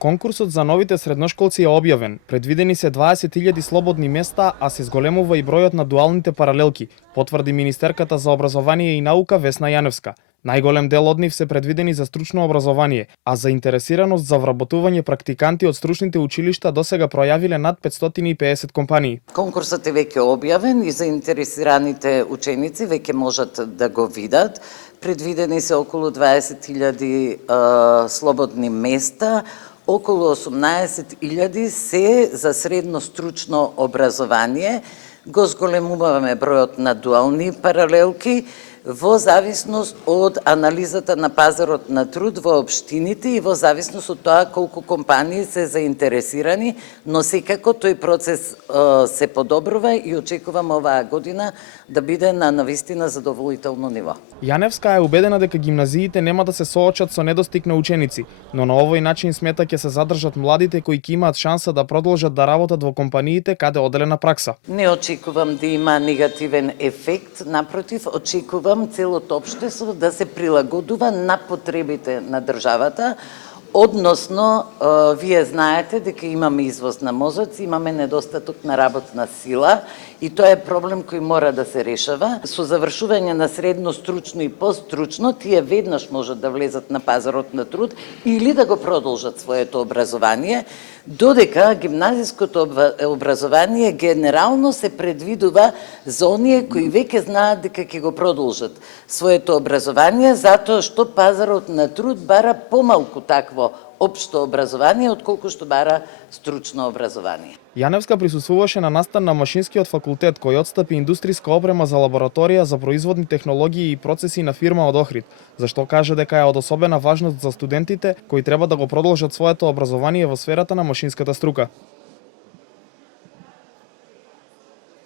Конкурсот за новите средношколци е објавен. Предвидени се 20.000 слободни места, а се зголемува и бројот на дуалните паралелки, потврди министерката за образование и наука Весна Јаневска. Најголем дел од нив се предвидени за стручно образование, а заинтересираност за вработување практиканти од стручните училишта досега пројавиле над 550 компании. Конкурсот е веќе објавен и заинтересираните ученици веќе можат да го видат. Предвидени се околу 20.000 слободни места, околу 18.000 се за средно стручно образование. Го зголемуваме бројот на дуални паралелки во зависност од анализата на пазарот на труд во општините и во зависност од тоа колку компании се заинтересирани, но секако тој процес се подобрува и очекувам оваа година да биде на навистина задоволително ниво. Јаневска е убедена дека гимназиите нема да се соочат со недостиг на ученици, но на овој начин смета ќе се задржат младите кои ќе имаат шанса да продолжат да работат во компаниите каде оделена пракса. Не очекувам да има негативен ефект, напротив, очекувам целото општество да се прилагодува на потребите на државата, односно, вие знаете дека имаме извоз на мозоци, имаме недостаток на работна сила и тоа е проблем кој мора да се решава. Со завршување на средно стручно и постстручно, тие веднаш можат да влезат на пазарот на труд или да го продолжат своето образование, додека гимназиското образование генерално се предвидува за оние кои веќе знаат дека ќе го продолжат своето образование, затоа што пазарот на труд бара помалку такво општо образование, отколку што бара стручно образование. Јаневска присуствуваше на настан на Машинскиот факултет, кој отстапи индустријска опрема за лабораторија за производни технологии и процеси на фирма од Охрид, зашто каже дека е од особена важност за студентите кои треба да го продолжат своето образование во сферата на машинската струка.